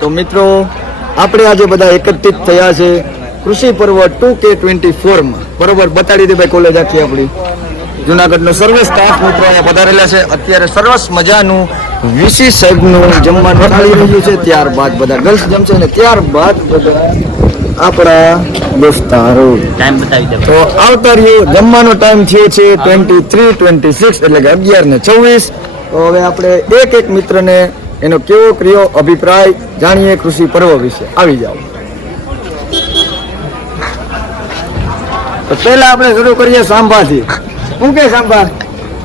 તો મિત્રો આપણે આજે બધા એકત્રિત થયા છે કૃષિ પર્વ 2K24 માં બરોબર બતાડી દે ભાઈ કોલેજ આખી આપણી જુનાગઢનો સર્વે સ્ટાફ મિત્રો અહીંયા પધારેલા છે અત્યારે સરસ મજાનું વીસી સાહેબનું જમવાનું ચાલી રહ્યું છે ત્યારબાદ બધા ગર્લ્સ જમશે અને ત્યારબાદ બધા આપણા દોસ્તારો ટાઈમ બતાવી દે તો આવતા રહ્યો જમવાનો ટાઈમ થયો છે 23:26 એટલે કે 11:26 તો હવે આપણે એક મિત્રને એનો કેવો ક્રિયો અભિપ્રાય જાણીએ કૃષિ પર્વ વિશે આવી જાઓ તો પહેલા આપણે શરૂ કરીએ સાંભાથી શું કે સાંભા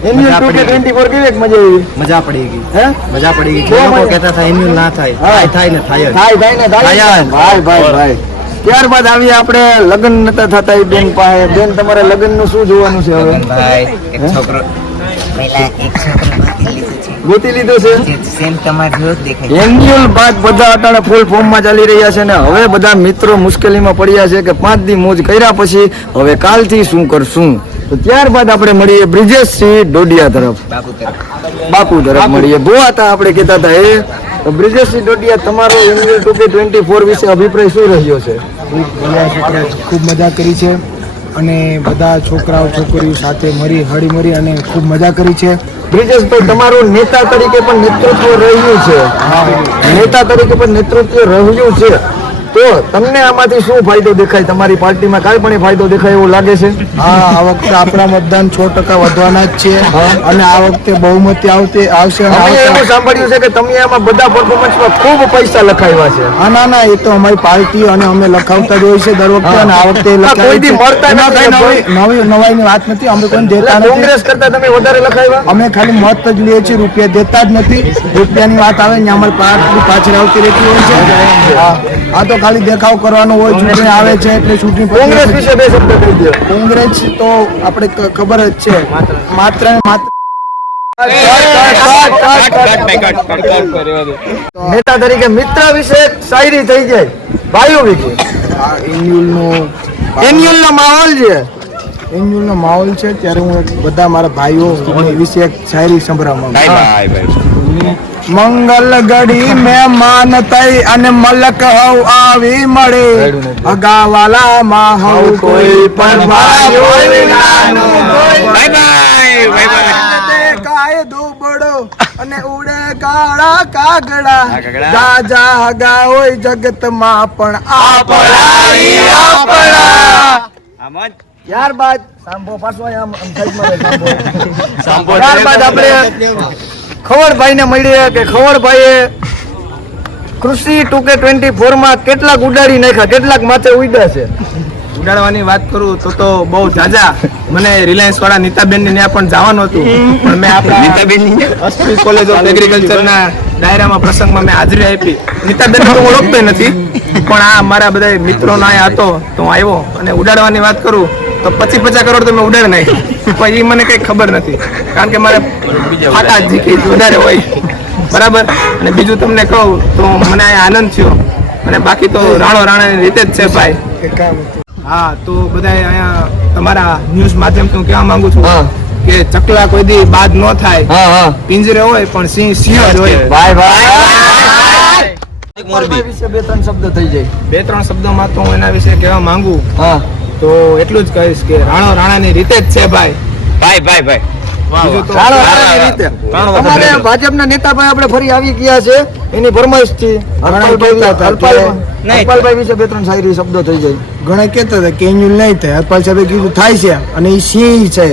એન્યુઅલ 2K24 કેવી મજા આવી મજા પડી ગઈ હે મજા પડી ગઈ જે લોકો કહેતા હતા એન્યુઅલ ના થાય થાય ને થાય ભાઈ ત્યારબાદ આવીએ આપણે લગ્ન નતા થતા એ બેન પાસે બેન તમારે લગ્ન નું શું જોવાનું છે હવે ભાઈ એક છોકરો ગોતી લીધો છે સેમ તમાર જેવો જ દેખાય એન્યુઅલ બાદ બધા અટાણે ફૂલ ફોર્મ માં ચાલી રહ્યા છે ને હવે બધા મિત્રો મુશ્કેલીમાં પડ્યા છે કે 5 દી મોજ કર્યા પછી હવે કાલથી શું કરશું તો ત્યારબાદ આપણે મળીએ બ્રિજેશસિંહ ડોડિયા તરફ બાપુ તરફ મળીએ બોવા હતા આપણે કહેતા હતા એ તો બ્રિજેશસિંહ ડોડિયા તમારો એન્યુઅલ 2K24 વિશે અભિપ્રાય શું રહ્યો છે ખૂબ મજા કરી છે અને બધા છોકરાઓ છોકરીઓ સાથે હળી મળી અને ખૂબ મજા કરી છે બ્રિજેશભાઈ તમારું નેતા તરીકે પણ નેતૃત્વ રહ્યું છે નેતા તરીકે પણ નેતૃત્વ રહ્યું છે તો તમને આમાંથી શું ફાયદો દેખાય તમારી પાર્ટીમાં કાંઈ પણ ફાયદો દેખાય એવું લાગે છે હા આ વખતે આપણા મતદાન 6% વધવાના જ છે અને આ વખતે બહુમતી આવશે અમે એવું સાંભળ્યું છે કે તમે આમાં બધા પરફોર્મન્સમાં ખૂબ પૈસા લખાવ્યા છે હા ના એ તો અમારી પાર્ટી અને અમે લખાવતા જ હોય છે દર વખતે અને આ વખતે કોઈ દી મળતા નવાઈની વાત નથી અમે કોઈ દેતા નથી કોંગ્રેસ કરતા તમે વધારે લખાવ્યા અમે ખાલી મત જ લઈએ છીએ રૂપિયા દેતા જ નથી રૂપિયાની વાત આવે ને અમારી પાર્ટી પાછળ આવતી રહેતી હોય છે આ તો ખાલી દેખાવ કરવાનો હોય ચૂંટણી આવે છે એટલે ચૂંટણી કોંગ્રેસ વિશે બે શબ્દ કહી દો કોંગ્રેસ તો આપણે ખબર જ છે માત્ર ને માત્ર નેતા તરીકે મિત્ર વિશે શાયરી થઈ જાય ભાઈઓ વિશે એન્યુઅલ નો માહોલ છે એન્યુઅલ નો માહોલ છે ત્યારે હું બધા મારા ભાઈઓ વિશે એક શાયરી સંભળાવવા મંગલ ઘડી મહેમાન થઈ અને મલક હવ આવી મળે અગાવાલા માં હવ કોઈ પણ ભાઈઓ વિનાનો કાય દુબળો અને ઉડે કાળા કાગડા જાજા હગા હોય જગત માં પણ આપણા ત્યારબાદ સાંભો પાછો ત્યારબાદ આપણે ખવડભાઈ ને મળીએ કે ખવડભાઈએ કૃષિ 2K24 માં કેટલાક ઉડાડી નાખ્યા કેટલાક માથે ઉડ્યા છે ઉડાડવાની વાત કરું તો બહુ જાજા મને રિલાયન્સ વાળા નીતાબેન ને ત્યાં પણ જવાનું હતું પણ મેં આપણા Nitaben Aspee college of agriculture ના ડાયરામાં પ્રસંગમાં મેં હાજરી આપી નીતાબેન તો ઓળખતો નથી પણ આ મારા બધા મિત્રો ના હતો તો હું આવ્યો અને ઉડાડવાની વાત કરું તો 25-50 કરોડ તો મેં ઉડાડી નાખ્યા પણ એ મને કઈ ખબર નથી કારણ કે મારે ફાટા જીકી વધારે હોય બરાબર અને બીજું તમને કહું તો મને આનંદ થયો અને બાકી તો રાણાની રીતે જ છે ભાઈ હા તો બધા અહીંયા તમારા ન્યૂઝ માધ્યમથી હું કહેવા માંગુ છું કે ચકલા કોઈ દી બાદ ન થાય પિંજરે હોય પણ સિંહ જ હોય મોરબી વિશે બે ત્રણ શબ્દ થઈ જાય બે ત્રણ શબ્દોમાં તો હું એના વિશે કહેવા માંગુ તો એટલું જ કહીશ કે રાણાની રીતે જ છે ભાઈ ભાજપના નેતા ભાઈ આપણે ફરી આવી ગયા છે એની ફરમાઈશ થી હરપાલભાઈ વિશે બે ત્રણ શાયરી શબ્દો થઈ જાય ઘણા કહેતા હતા કે એન્યુઅલ નહીં થાય હરપાલ સાહેબે કીધું થાય છે અને એ સિંહ છે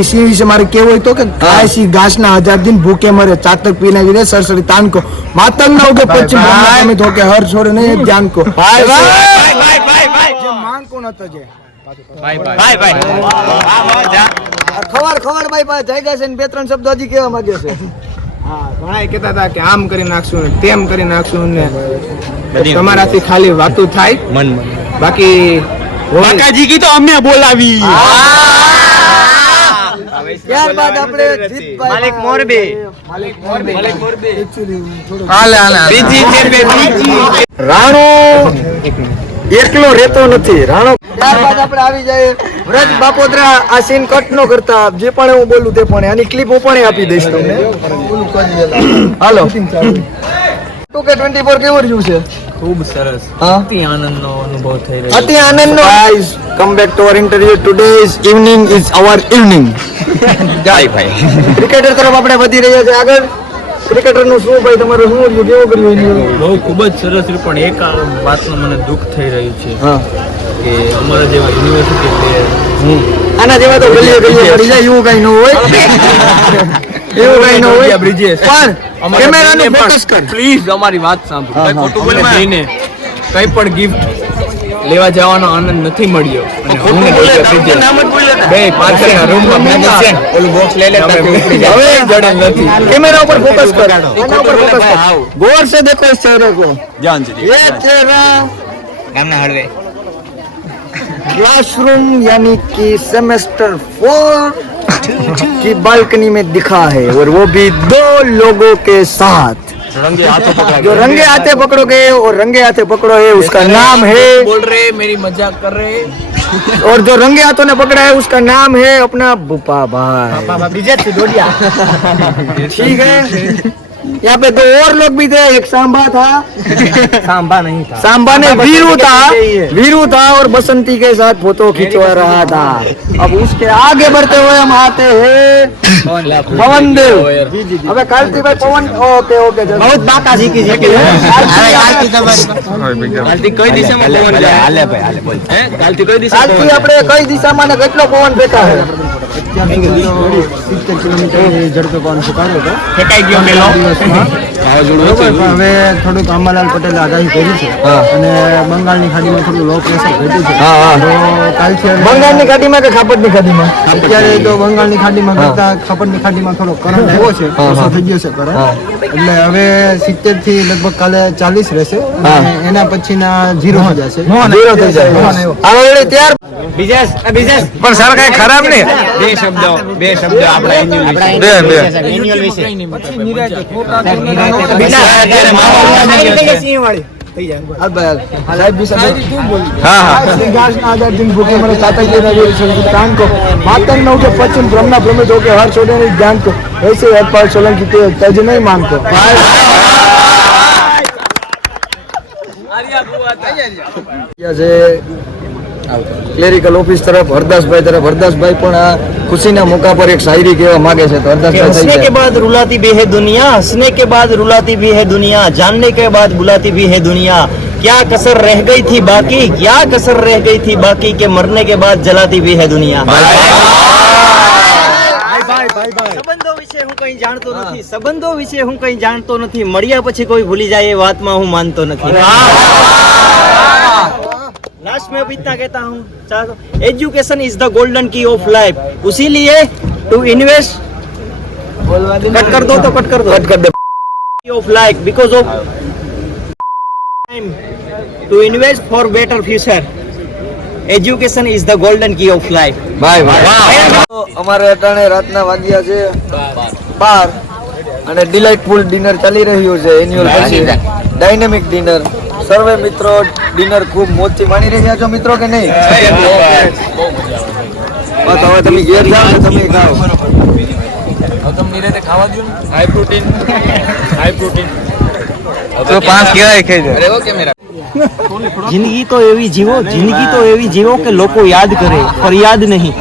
એ સિંહ વિશે મારે કેવું હોય તો કે ગાય સિંહ ઘાસના 1000 દિન ભૂખે મરે ચાતક પીને વિરે સરસરી તાન કો માતંગ ન ઉગે પશ્ચિમ બંગાળ તો કે હર છોડે નહીં ધ્યાન કો જે માંગ કોણ હતો જે ખબર ભાઈ જાયગા છે ને બે ત્રણ શબ્દ હજી કેવા માંગે છે ઘણા કહેતા હતા કે આમ કરી નાખશું ને તેમ કરી નાખશું ને તમારાથી ખાલી વાતું થાય બાકી કાકાજી કી તો અમે બોલાવી ત્યારબાદ આપણે માલિક મોરબી રાણો એકલો રહેતો નથી રાણો ત્યારબાદ આપણે આવી જાય વ્રજ બાપોદરા આ સીન કટ નો કરતા જે પણ હું બોલું તે પણ આની ક્લિપ હું પણ આપી દઈશ તમને હાલો 2K24 કેવું રહ્યું છે? ખૂબ સરસ હા? અતિ આનંદનો અનુભવ થઈ રહ્યો અતિ આનંદનો. Guys come back to our interview. Today's evening is our evening. ભાઈ ક્રિકેટર તરફ આપણે વધી રહ્યા છે આગળ. ક્રિકેટરનું શું ભાઈ તમારું શું રહ્યું? કેવું કર્યું એનું? બહુ ખૂબ જ સરસ રહ્યું, પણ એક આ વાતનું મને દુઃખ થઈ રહ્યું છે હા. કે અમારા જેવા યુનિવર્સિટી પ્લેયર આના જેવા તો ગલીએ ગલીએ પડી જાય એવું કઈ ન હોય. એવું કઈ ન હોય. બ્રિજેશ. પણ કેમેરાનું ફોકસ કર. પ્લીઝ અમારી વાત સાંભળો. હા, હા. ખોટું બોલમાં જઈને કઈ પણ ગિફ્ટ લેવા જવાનો આનંદ નથી મળ્યો. અને હું ને બ્રિજેશ બે પાછળના રૂમમાં બેઠા. ઓલું બોક્સ લઈ લે તાકે ઉપડી જાય. હવે જડે નથી. कैमरा ऊपर फोकस कर. आना ऊपर फोकस कर. गौर से देखो इस चेहरे को. ये चेहरा ગામના હળવે क्लासरूम यानी कि सेमेस्टर 4 की बालकनी में दिखा है और वो भी 2 लोगों के साथ जो रंगे हाथे पकड़ो गए और रंगे हाथे पकड़ो है उसका नाम है बोल रहे मेरी मजाक कर रहे और जो रंगे हाथों ने पकड़ा है उसका नाम है अपना बुपा भाई. ठीक है. यहाँ पे 2 और लोग भी थे. एक सांबा था. सांबा नहीं था सांबा ने वीरू था और बसंती के साथ फोटो खिंचवा रहा था. अब उसके आगे बढ़ते हुए हम आते हैं पवन देव. अबे कार्तिक भाई पवन. ओके ओके बहुत बाका सीखी કાલથી કઈ દિશામાં પવન જાય હાલે ભાઈ હાલે બોલ હે કાલથી કઈ દિશામાં કાલથી આપણે કઈ દિશામાં ને કેટલો પવન ફેંકા છે? 70 કિલોમીટર ઝડપે પવન ફૂંકાયો હતો. ફેંકાઈ ગયો મેલો હવે થોડુંક અંબાલાલ પટેલે આગાહી કરી છે અને બંગાળની ખાડીમાં થોડું લો પ્રેશર ઘટ્યું છે. તો કાલથી બંગાળની ખાડીમાં કે ખાપટની ખાડીમાં? અત્યારે તો બંગાળની ખાડીમાં કરતા ખાપટની ખાડીમાં થોડો કરંટ આવ્યો છે, ઓછો થઈ ગયો છે કરંટ. એટલે હવે 70 થી લગભગ કાલે 40 રહેશે અને એના પછીના 0 થઈ જશે. 0 થઈ જાય. હવે ત્યાર પણ સર કઈ ખરાબ નહીં બે શબ્દો આપણા એન્યુઅલ વિશે मातंग न उठे पश्चिम ब्रह्मा भ्रमित होके हर छोड़े नहीं ज्ञान को ऐसे हरपाल सोलंकी के तज नहीं मान को. क्लेरिकल ऑफिस तरफ हरदासभाई પણ આ ખુશીના મોકા પર એક શાયરી કહેવા માંગે છે. તો હરદાસભાઈ हंसने के बाद रुलाती भी है दुनिया, हंसने के बाद रुलाती भी है दुनिया, जानने के बाद बुलाती भी है दुनिया. क्या कसर रह गई थी बाकी, क्या कसर रह गई थी बाकी के मरने के बाद जलाती भी है दुनिया. સંબંધો વિશે હું કંઈ જાણતો નથી, સંબંધો વિશે હું કંઈ જાણતો નથી, મળ્યા પછી કોઈ ભૂલી જાય એ વાતમાં હું માનતો નથી. लास्ट में अब इतना कहता हूँ, education is the golden key of life. उसीलिए टू इन्वेस्ट कट कर दो तो कट कर दे of life because of time to invest for better future. Education is the golden key of life. ભાઈ અમારે અટાણે રાતના વાગ્યા છે 12 અને ડિલાઇટફુલ ડિનર ચાલી રહ્યું છે એન્યુઅલ પછી ડાયનેમિક ડિનર. સર્વે મિત્રો ડિનર ખૂબ મોજથી માણી રહ્યા છો મિત્રો કે નહીં? બસ હવે તમે ઘેર જાઓ ને તમે ખાઓ. जिंदगी तो एवी जीवो કે લોકો યાદ કરે, ફરિયાદ નહીં.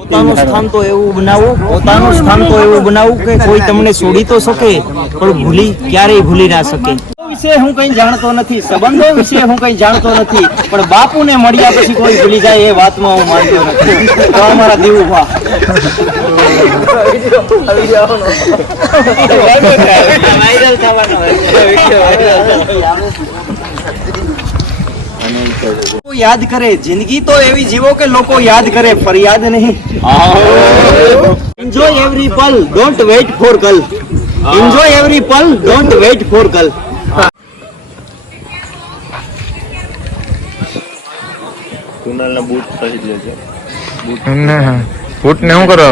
પોતાનું સ્થાન તો એવું બનાવો કે કોઈ તમને છોડી તો શકે પણ ક્યારેય ભૂલી ના શકે. વિશે હું કઈ જાણતો નથી, સંબંધો વિશે હું કઈ જાણતો નથી, પણ બાપુને મળ્યા પછી કોઈ ભૂલી જાય એ વાતમાં હું માનતો નથી. તો અમારા દેવુભા વાયરલ થવાનો યાદ કરે. જિંદગી તો એવી જીવો કે લોકો યાદ કરે, ફરિયાદ નહીં. Enjoy every Pal, don't weight four કલ. Enjoy every Pal, don't weight four કલ. બૂટ ને શું કરો?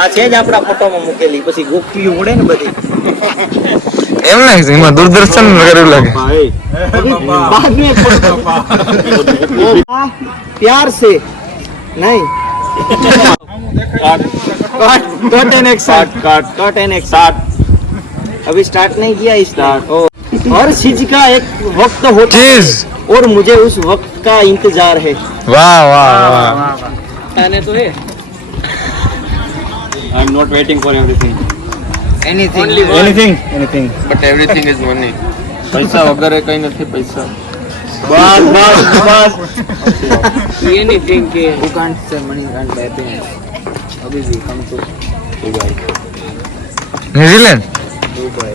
આ છે જ આપણા ફોટોમાં મૂકેલી, પછી ગોખવી પડે ને બધી. એમ નહીં, એમાં દૂરદર્શન કર્યું લાગે. बाद में प्यार से नहीं, cut and action cut and action अभी स्टार्ट नहीं किया स्टार्ट हर चीज का एक वक्त होता है और मुझे उस वक्त का इंतजार है वाह वाह वाह आने तो है I am not waiting for everything anything but everything is money પૈસા વગર કઈ નથી પૈસા बस बस बस एनीथिंग के you can't say money can't buy happiness अभी we come to New Zealand Dubai